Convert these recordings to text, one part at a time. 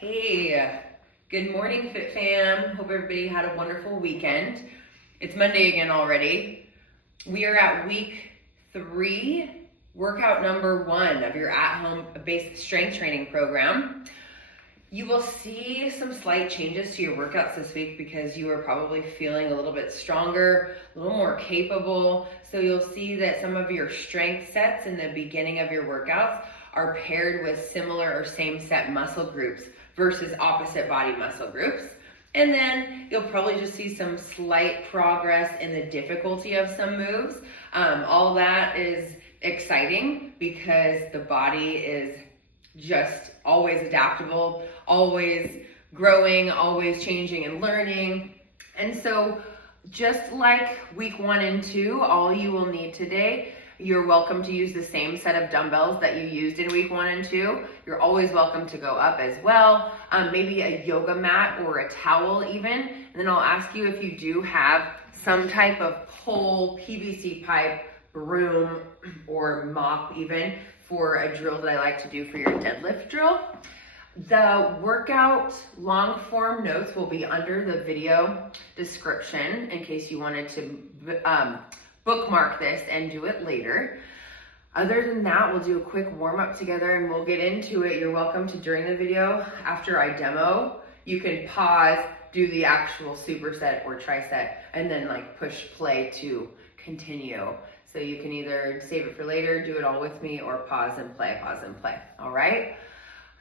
Hey, good morning, Fit Fam. Hope everybody had a wonderful weekend. It's Monday again already. We are at week 3, workout number 1 of your at-home basic strength training program. You will see some slight changes to your workouts this week because you are probably feeling a little bit stronger, a little more capable. So you'll see that some of your strength sets in the beginning of your workouts are paired with similar or same set muscle groups versus opposite body muscle groups. And then you'll probably just see some slight progress in the difficulty of some moves. All that is exciting because the body is just always adaptable, always growing, always changing and learning. And so just like week 1 and 2, all you will need today, you're welcome to use the same set of dumbbells that you used in week 1 and 2. You're always welcome to go up as well. Maybe a yoga mat or a towel even. And then I'll ask you if you do have some type of pole, PVC pipe, broom, or mop even for a drill that I like to do for your deadlift drill. The workout long form notes will be under the video description in case you wanted to bookmark this and do it later. Other than that, we'll do a quick warm up together and we'll get into it. You're welcome to, during the video, after I demo, you can pause, do the actual superset or tricep, and then push play to continue. So you can either save it for later, do it all with me, or pause and play, all right?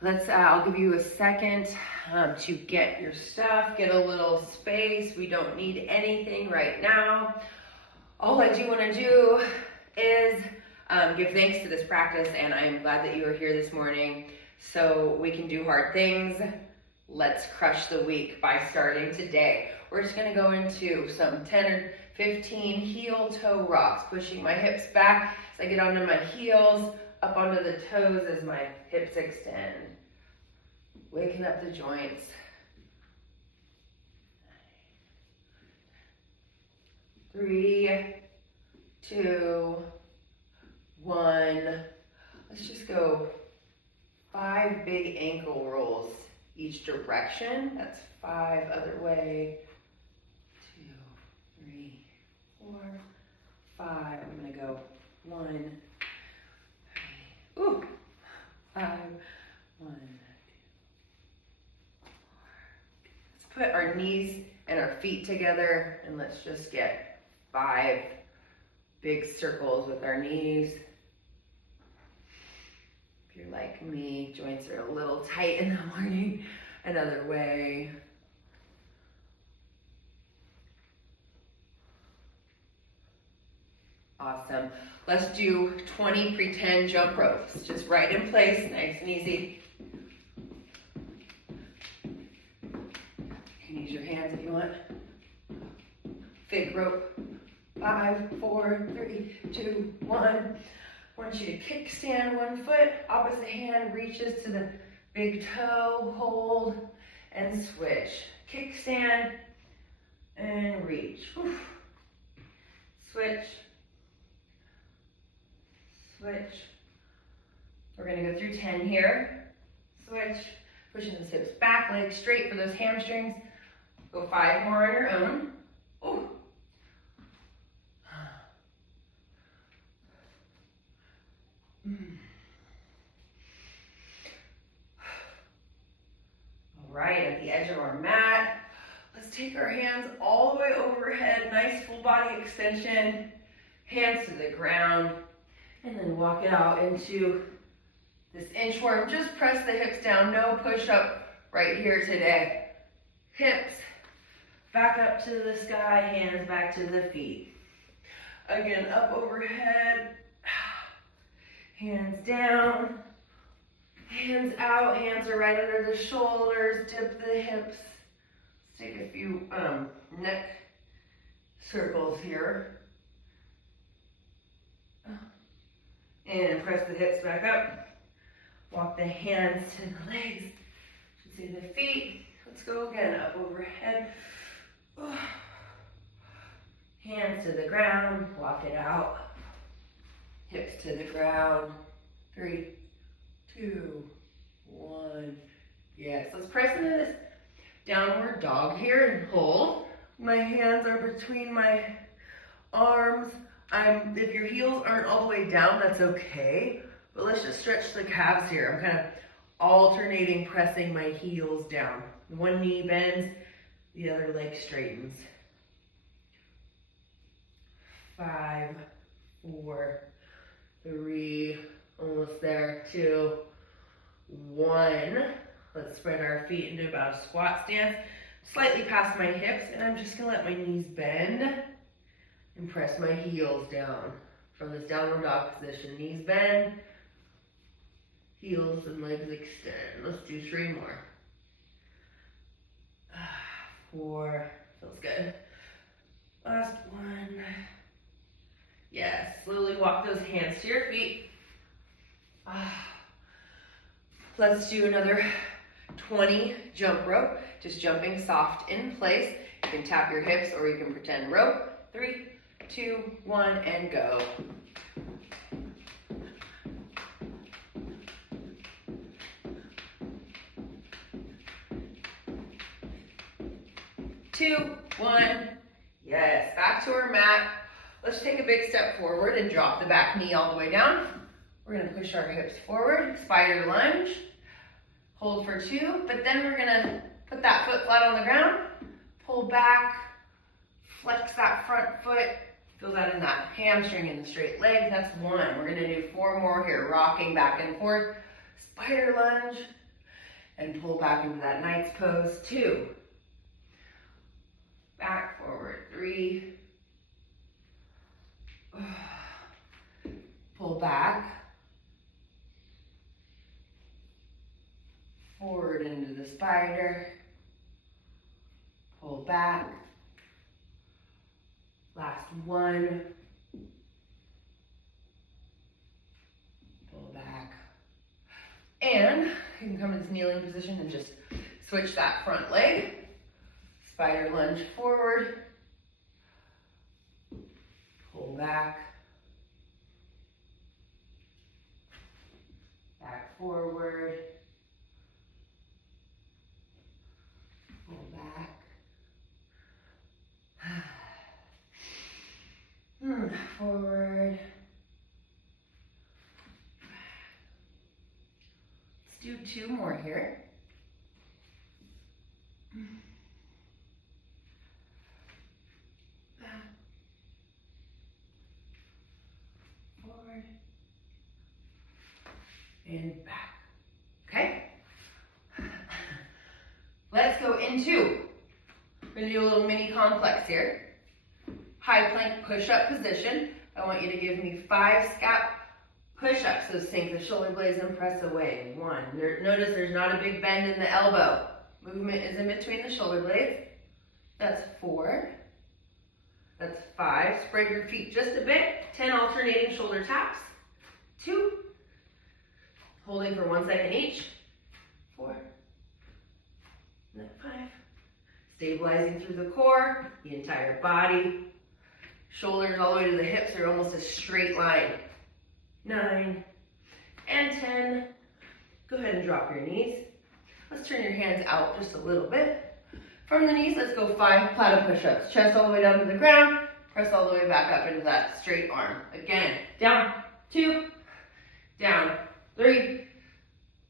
I'll give you a second to get your stuff, get a little space. We don't need anything right now. All I do want to do is give thanks to this practice, and I am glad that you are here this morning so we can do hard things. Let's crush the week by starting today. We're just going to go into some 10 or 15 heel toe rocks, pushing my hips back as I get onto my heels, up onto the toes as my hips extend. Waking up the joints. 3, 2, 1. Let's just go 5 big ankle rolls each direction. That's 5 other way. 2, 3, 4, 5. I'm gonna go 1, 3, 5, 1, 2, 4. Let's put our knees and our feet together and let's just get 5 big circles with our knees. If you're like me, joints are a little tight in the morning. Another way. Awesome. Let's do 20 pretend jump ropes. Just right in place, nice and easy. You can use your hands if you want. Fig rope. 5, 4, 3, 2, 1. I want you to kickstand one foot, opposite hand reaches to the big toe, hold, and switch. Kickstand, and reach. Oof. Switch. Switch. We're gonna go through 10 here. Switch, pushing those hips back, legs straight for those hamstrings. Go 5 more on your own. Ooh. All right, at the edge of our mat, let's take our hands all the way overhead, nice full body extension, hands to the ground, and then walk it out into this inchworm. Just press the hips down, no push up right here today. Hips back up to the sky, hands back to the feet. Again, up overhead, hands down, hands out, hands are right under the shoulders, dip the hips. Let's take a few neck circles here. And press the hips back up. Walk the hands to the legs, to the feet. Let's go again, up overhead. Hands to the ground, walk it out. Hips to the ground. 3, 2, 1. Yes, let's press into this downward dog here and hold. My hands are between my arms. If your heels aren't all the way down, that's okay. But let's just stretch the calves here. I'm kind of alternating pressing my heels down. One knee bends, the other leg straightens. 5, 4, 3, almost there, 2, 1. Let's spread our feet into about a squat stance, slightly past my hips, and I'm just gonna let my knees bend and press my heels down from this downward dog position. Knees bend, heels and legs extend. Let's do 3 more. 4, feels good. Last one. Yes, slowly walk those hands to your feet. Let's do another 20 jump rope, just jumping soft in place. You can tap your hips or you can pretend rope. 3, 2, 1, and go. Two, 1, yes, back to our mat. Let's take a big step forward and drop the back knee all the way down. We're gonna push our hips forward, spider lunge, hold for 2, but then we're gonna put that foot flat on the ground, pull back, flex that front foot, feel that in that hamstring and the straight leg. That's 1. We're gonna do 4 more here, rocking back and forth, spider lunge, and pull back into that knight's pose. 2. Back, forward, 3. Pull back. Forward into the spider. Pull back. Last 1. Pull back. And you can come to this kneeling position and just switch that front leg. Spider lunge forward, pull back, back forward, pull back, forward. Let's do 2 more here. And back. Okay? Let's go into, we're going to do a little mini complex here. High plank push-up position. I want you to give me 5 scap push-ups. So sink the shoulder blades and press away. 1. Notice there's not a big bend in the elbow. Movement is in between the shoulder blades. That's 4. That's 5. Spread your feet just a bit. 10 alternating shoulder taps. 2. Holding for 1 second each. 4. And then 5. Stabilizing through the core, the entire body. Shoulders all the way to the hips are almost a straight line. 9 and 10. Go ahead and drop your knees. Let's turn your hands out just a little bit. From the knees, let's go 5 plateau push-ups. Chest all the way down to the ground. Press all the way back up into that straight arm. Again, down, 2, down, 3,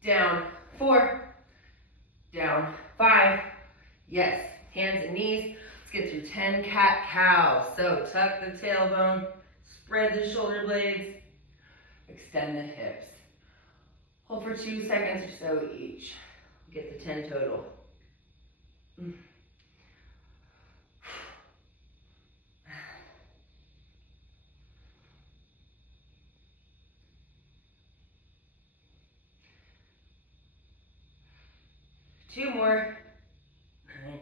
down, 4, down, 5. Yes, hands and knees. Let's get through 10 cat-cow. So tuck the tailbone, spread the shoulder blades, extend the hips. Hold for 2 seconds or so each. Get the 10 total. Two more. 9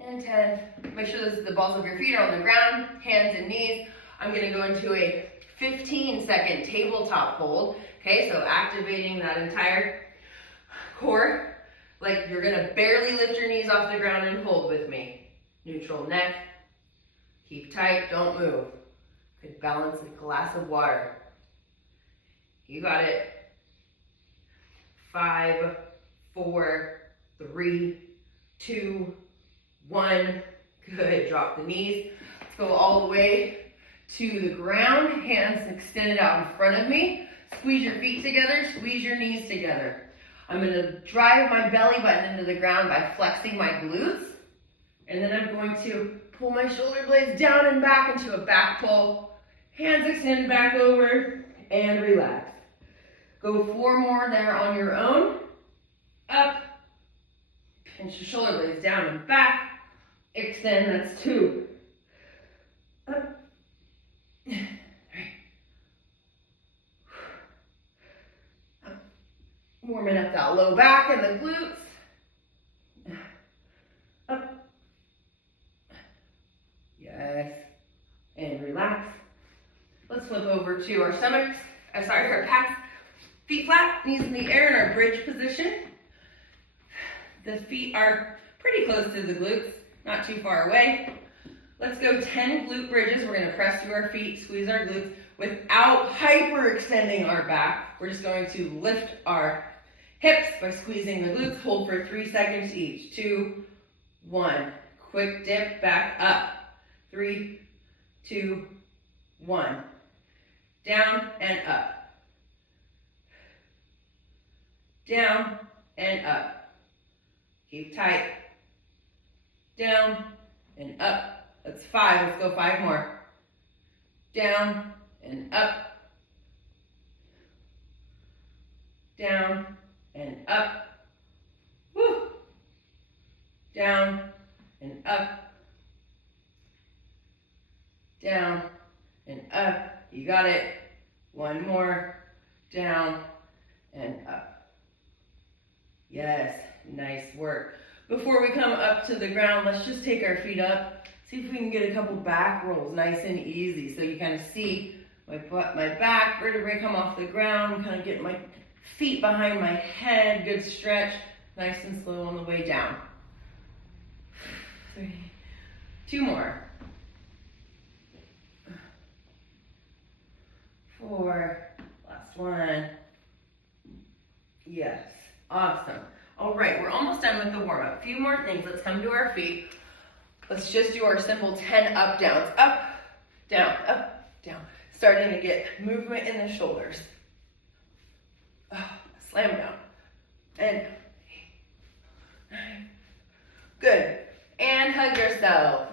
and 10. Make sure the balls of your feet are on the ground, hands and knees. I'm going to go into a 15-second tabletop hold. Okay, so activating that entire core, like you're going to barely lift your knees off the ground and hold with me. Neutral neck. Keep tight, don't move. Could balance a glass of water. You got it. 5, 4, 3, 2, 1. Good, drop the knees. Let's go all the way to the ground, hands extended out in front of me. Squeeze your feet together, squeeze your knees together. I'm gonna drive my belly button into the ground by flexing my glutes. And then I'm going to pull my shoulder blades down and back into a back pull. Hands extend back over and relax. Go 4 more there on your own. Up, pinch your shoulder blades down and back. Extend, that's 2. Up. 3. Up. Warming up that low back and the glutes. Up. Yes. And relax. Let's flip over to our stomachs. Our packs. Feet flat, knees in the air in our bridge position. The feet are pretty close to the glutes, not too far away. Let's go 10 glute bridges. We're gonna press through our feet, squeeze our glutes without hyperextending our back. We're just going to lift our hips by squeezing the glutes. Hold for 3 seconds each. 2, 1. Quick dip back up. 3, 2, 1. Down and up. Down and up. Keep tight. Down and up. That's 5. Let's go 5 more. Down and up. Down and up. Woo. Down and up. Down and up. You got it. 1 more. Down and up. Yes, nice work. Before we come up to the ground, let's just take our feet up. See if we can get a couple back rolls, nice and easy. So you kind of see my butt, my back vertebrae come off the ground, kind of get my feet behind my head, good stretch, nice and slow on the way down. 3, 2 more. 4, last one. Yes. Awesome. All right, we're almost done with the warm-up. A few more things. Let's come to our feet. Let's just do our simple 10 up downs. Up, down, starting to get movement in the shoulders. Slam down. And 9. Good. And hug yourself.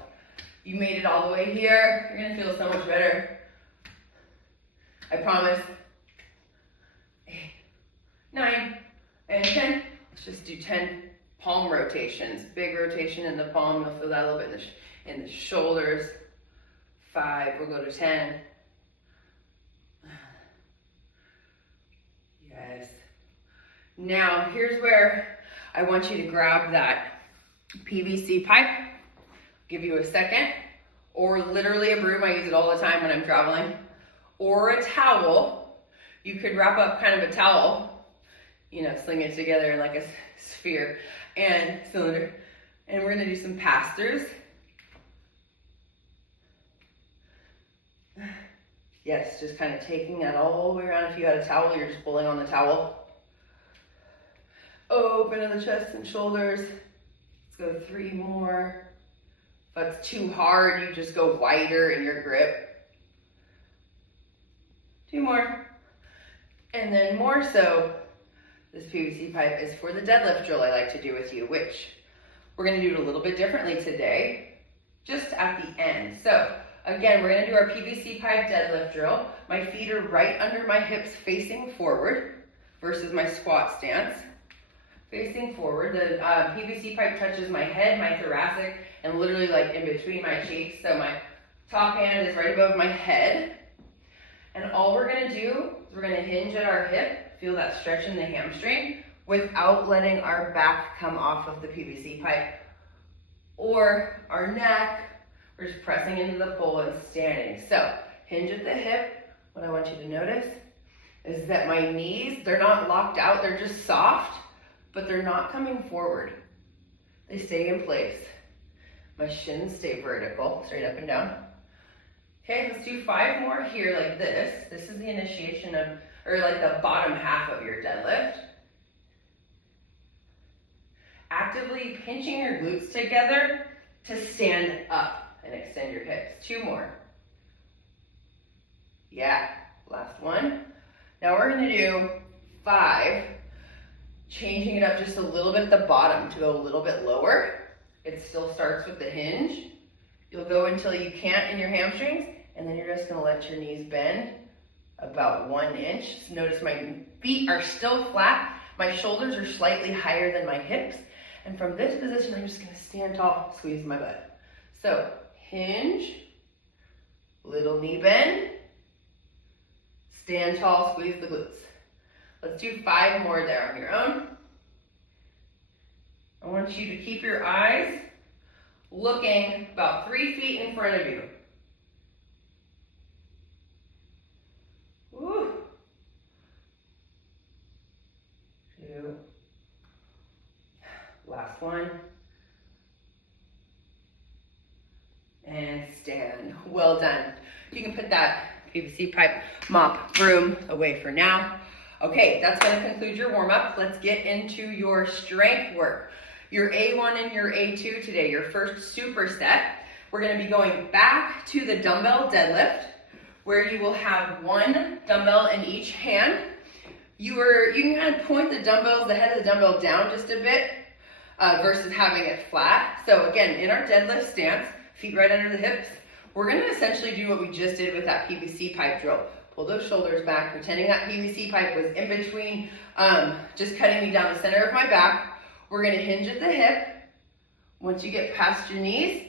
You made it all the way here. You're going to feel so much better. I promise. 8, 9, and 10. Let's just do 10 palm rotations. Big rotation in the palm. You'll feel that a little bit in the shoulders. 5. We'll go to 10. Yes. Now, here's where I want you to grab that PVC pipe. Give you a second. Or literally a broom. I use it all the time when I'm traveling. Or a towel. You could wrap up kind of a towel, you know, sling it together like a sphere and cylinder. And we're gonna do some pass-throughs. Yes, just kind of taking that all the way around. If you had a towel, you're just pulling on the towel. Open in the chest and shoulders. Let's go 3 more. If that's too hard, you just go wider in your grip. 2 more. And then more so, this PVC pipe is for the deadlift drill I like to do with you, which we're gonna do it a little bit differently today, just at the end. So again, we're gonna do our PVC pipe deadlift drill. My feet are right under my hips facing forward versus my squat stance. Facing forward, the PVC pipe touches my head, my thoracic, and literally like in between my cheeks. So my top hand is right above my head. And all we're gonna do is we're gonna hinge at our hip, feel that stretch in the hamstring without letting our back come off of the PVC pipe or our neck. We're just pressing into the pole and standing. So hinge at the hip. What I want you to notice is that my knees, they're not locked out, they're just soft, but they're not coming forward. They stay in place. My shins stay vertical, straight up and down. Okay, let's do 5 more here like this. This is the initiation of, or like the bottom half of your deadlift. actively pinching your glutes together to stand up and extend your hips. 2 more. Yeah, last one. Now we're gonna do 5, changing it up just a little bit at the bottom to go a little bit lower. It still starts with the hinge. You'll go until you can't in your hamstrings, and then you're just gonna let your knees bend about 1 inch. So notice my feet are still flat, my shoulders are slightly higher than my hips, and from this position, I'm just gonna stand tall, squeeze my butt. So hinge, little knee bend, stand tall, squeeze the glutes. Let's do 5 more there on your own. I want you to keep your eyes looking about 3 feet in front of you. Woo. 2. Last one. And stand. Well done. You can put that PVC pipe, mop, broom away for now. Okay, that's going to conclude your warm-up. Let's get into your strength work. Your A1 and your A2 today, your first superset. We're going to be going back to the dumbbell deadlift, where you will have 1 dumbbell in each hand. You can kind of point the head of the dumbbell down just a bit versus having it flat. So again, in our deadlift stance, feet right under the hips, we're going to essentially do what we just did with that PVC pipe drill. Pull those shoulders back, pretending that PVC pipe was in between, just cutting me down the center of my back. We're going to hinge at the hip. Once you get past your knees,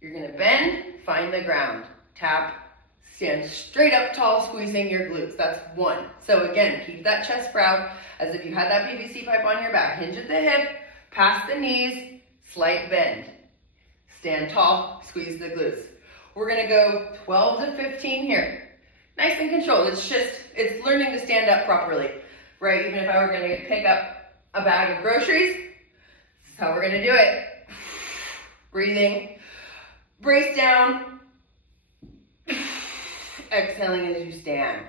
you're going to bend, find the ground, tap, stand straight up tall, squeezing your glutes. That's 1. So again, keep that chest proud as if you had that PVC pipe on your back. Hinge at the hip, past the knees, slight bend. Stand tall, squeeze the glutes. We're going to go 12 to 15 here. Nice and controlled. It's learning to stand up properly, right? Even if I were going to pick up a bag of groceries, this is how we're going to do it. Breathing, brace down, exhaling as you stand.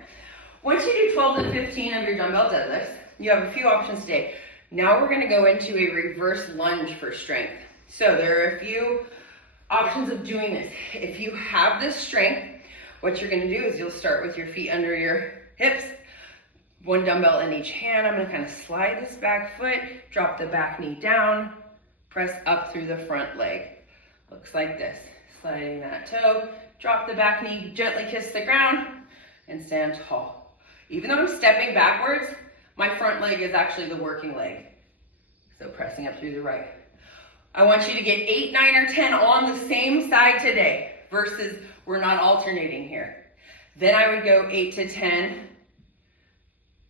Once you do 12 to 15 of your dumbbell deadlifts, you have a few options today. Now we're going to go into a reverse lunge for strength. So there are a few options of doing this. If you have this strength, what you're going to do is you'll start with your feet under your hips, 1 dumbbell in each hand. I'm going to kind of slide this back foot, drop the back knee down, press up through the front leg. Looks like this. Sliding that toe, drop the back knee, gently kiss the ground, and stand tall. Even though I'm stepping backwards, my front leg is actually the working leg. So pressing up through the right. I want you to get 8, 9, or 10 on the same side today versus we're not alternating here. Then I would go 8 to 10.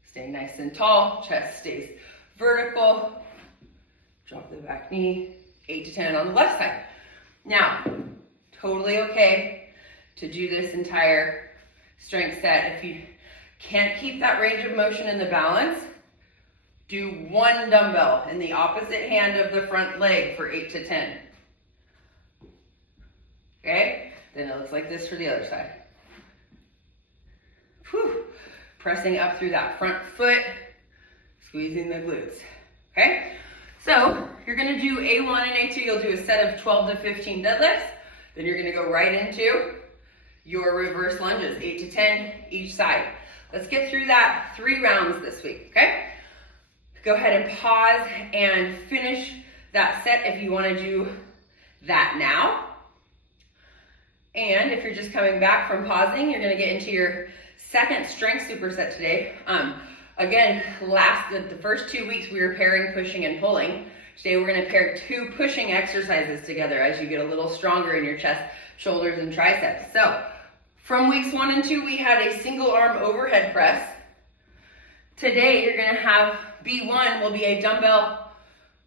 Stay nice and tall, chest stays vertical. Drop the back knee, 8 to 10 on the left side. Now, totally okay to do this entire strength set. If you can't keep that range of motion in the balance, do 1 dumbbell in the opposite hand of the front leg for 8 to 10. Okay? Then it looks like this for the other side. Whew. Pressing up through that front foot, squeezing the glutes. Okay? So you're going to do A1 and A2. You'll do a set of 12 to 15 deadlifts. Then you're going to go right into your reverse lunges, 8 to 10 each side. Let's get through that 3 rounds this week, okay? Go ahead and pause and finish that set if you want to do that now. And if you're just coming back from pausing, you're going to get into your second strength superset today. Again, the first 2 weeks we were pairing pushing and pulling. Today we're going to pair 2 pushing exercises together as you get a little stronger in your chest, shoulders, and triceps. So from weeks 1 and 2, we had a single arm overhead press. Today you're going to have B1 will be a dumbbell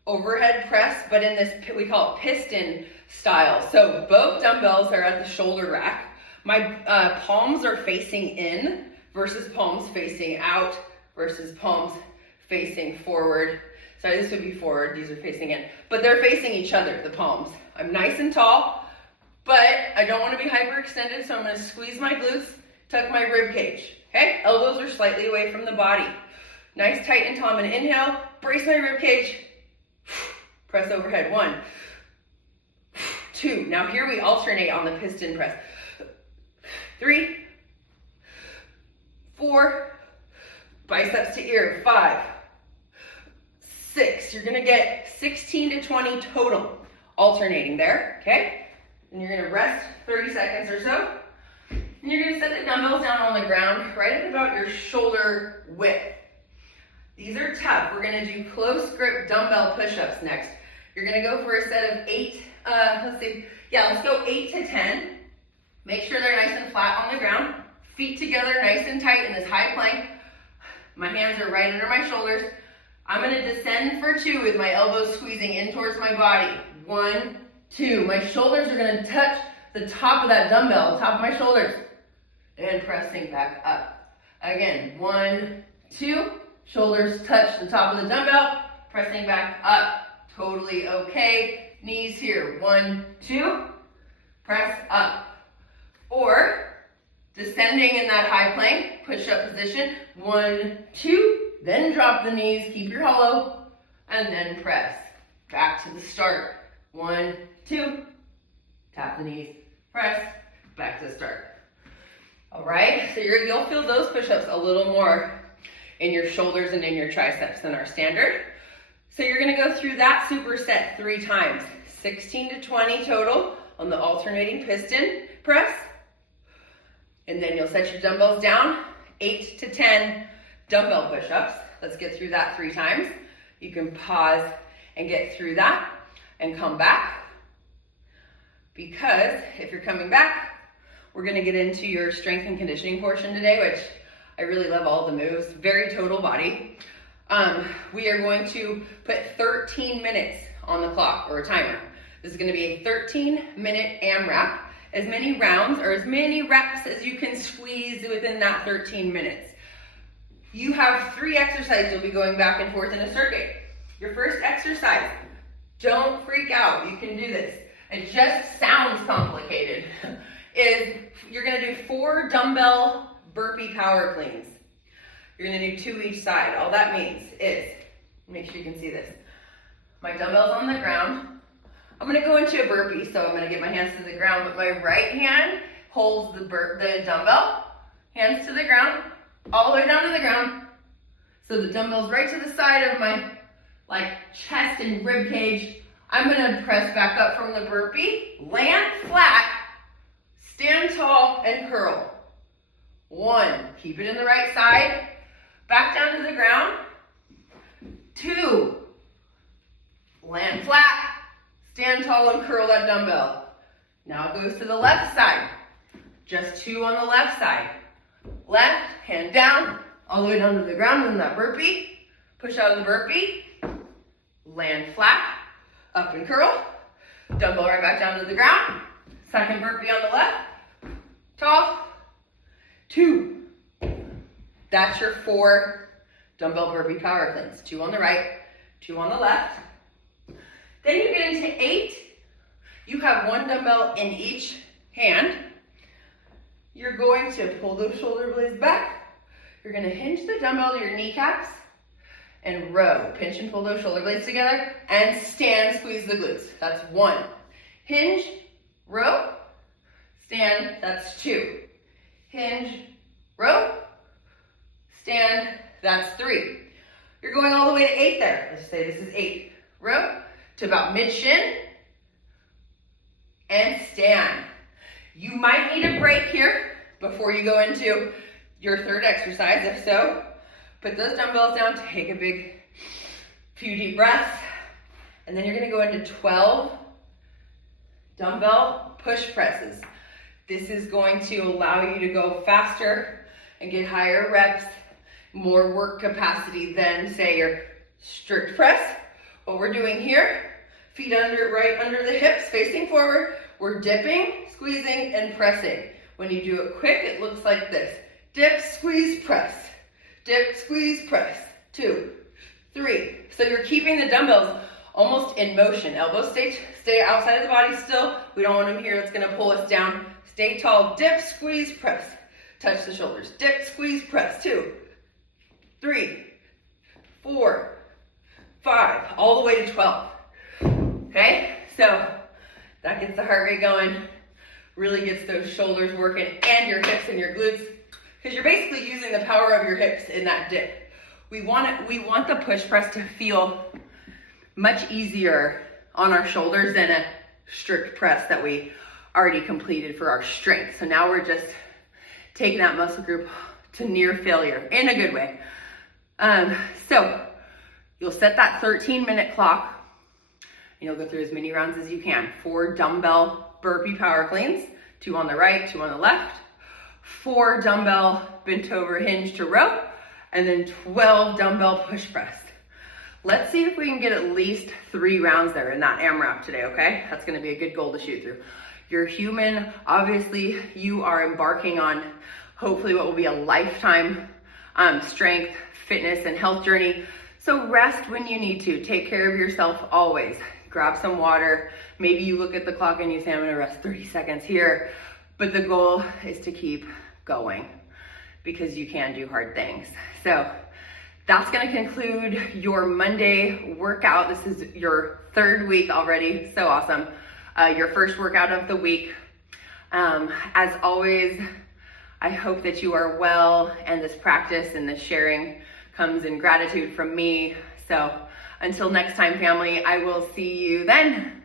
overhead press, but in this, we call it piston style. So both dumbbells are at the shoulder rack. My palms are facing in versus palms facing out versus palms facing forward. Sorry, this would be forward, these are facing in. But they're facing each other, the palms. I'm nice and tall, but I don't want to be hyperextended, so I'm going to squeeze my glutes, tuck my rib cage. Okay, elbows are slightly away from the body. Nice, tight, and tall. I'm going to inhale, brace my rib cage, press overhead. 1, 2. Now here we alternate on the piston press. 3, 4, biceps to ear. 5, 6. You're gonna get 16 to 20 total alternating there, okay? And you're gonna rest 30 seconds or so. And you're gonna set the dumbbells down on the ground right at about your shoulder width. These are tough. We're gonna do close grip dumbbell push-ups next. You're gonna go for a set of 8, let's go 8 to 10. Make sure they're nice and flat on the ground. Feet together nice and tight in this high plank. My hands are right under my shoulders. I'm gonna descend for 2 with my elbows squeezing in towards my body. 1, 2. My shoulders are gonna touch the top of that dumbbell, the top of my shoulders. And pressing back up. Again, 1, 2. Shoulders touch the top of the dumbbell, pressing back up. Totally okay. Knees here. 1, 2. Press up. Or descending in that high plank, push-up position. 1, 2. Then drop the knees. Keep your hollow. And then press. Back to the start. 1, 2. Tap the knees. Press. Back to the start. All right, so you'll feel those push-ups a little more in your shoulders and in your triceps than our standard. So you're gonna go through that superset 3 times, 16 to 20 total on the alternating piston press. And then you'll set your dumbbells down, 8 to 10 dumbbell push-ups. Let's get through that 3 times. You can pause and get through that and come back. Because if you're coming back, we're gonna get into your strength and conditioning portion today, which I really love all the moves, very total body. We are going to put 13 minutes on the clock, or a timer. This is gonna be a 13-minute AMRAP, as many rounds or as many reps as you can squeeze within that 13 minutes. You have 3 exercises you'll be going back and forth in a circuit. Your first exercise, don't freak out, you can do this. It just sounds complicated. Is you're gonna do 4 dumbbell burpee power cleans. You're gonna do 2 each side. All that means is, make sure you can see this. My dumbbell's on the ground. I'm gonna go into a burpee, so I'm gonna get my hands to the ground, but my right hand holds the dumbbell, hands to the ground, all the way down to the ground. So the dumbbell's right to the side of my chest and rib cage. I'm gonna press back up from the burpee, land flat, stand tall and curl. 1, keep it in the right side, back down to the ground. 2, land flat, stand tall and curl that dumbbell. Now it goes to the left side. Just 2 on the left side. Left, hand down, all the way down to the ground in that burpee. Push out of the burpee, land flat, up and curl. Dumbbell right back down to the ground. Second burpee on the left, tall, 2. That's your 4 dumbbell burpee power cleans. 2 on the right, 2 on the left. Then you get into 8. You have 1 dumbbell in each hand. You're going to pull those shoulder blades back. You're gonna hinge the dumbbell to your kneecaps and row. Pinch and pull those shoulder blades together and stand, squeeze the glutes. That's 1. Hinge, row, stand, that's 2. Hinge, row, stand, that's 3. You're going all the way to 8 there. Let's say this is 8. Row to about mid-shin and stand. You might need a break here before you go into your 3rd exercise. If so, put those dumbbells down, take a big few deep breaths, and then you're gonna go into 12 dumbbell push presses. This is going to allow you to go faster and get higher reps, more work capacity than, say, your strict press. What we're doing here, feet right under the hips, facing forward. We're dipping, squeezing, and pressing. When you do it quick, it looks like this. Dip, squeeze, press. Dip, squeeze, press. 2, 3. So you're keeping the dumbbells almost in motion. Elbows stay outside of the body still. We don't want them here. It's going to pull us down. Stay tall. Dip, squeeze, press. Touch the shoulders. Dip, squeeze, press. 2, 3, 4, 5. All the way to 12. Okay, so that gets the heart rate going, really gets those shoulders working and your hips and your glutes, because you're basically using the power of your hips in that dip. We want the push press to feel much easier on our shoulders than a strict press that we already completed for our strength. So now we're just taking that muscle group to near failure in a good way. So you'll set that 13-minute clock and you'll go through as many rounds as you can. 4 dumbbell burpee power cleans, 2 on the right, 2 on the left, 4 dumbbell bent over hinge to row, and then 12 dumbbell push press. Let's see if we can get at least 3 rounds there in that AMRAP today, okay? That's gonna be a good goal to shoot through. You're human, obviously you are embarking on hopefully what will be a lifetime strength, fitness, and health journey. So rest when you need to. Take care of yourself always. Grab some water. Maybe you look at the clock and you say, I'm gonna rest 30 seconds here. But the goal is to keep going because you can do hard things. So that's gonna conclude your Monday workout. This is your 3rd week already, so awesome. Your first workout of the week. As always, I hope that you are well, and this practice and this sharing comes in gratitude from me. So until next time, family, I will see you then.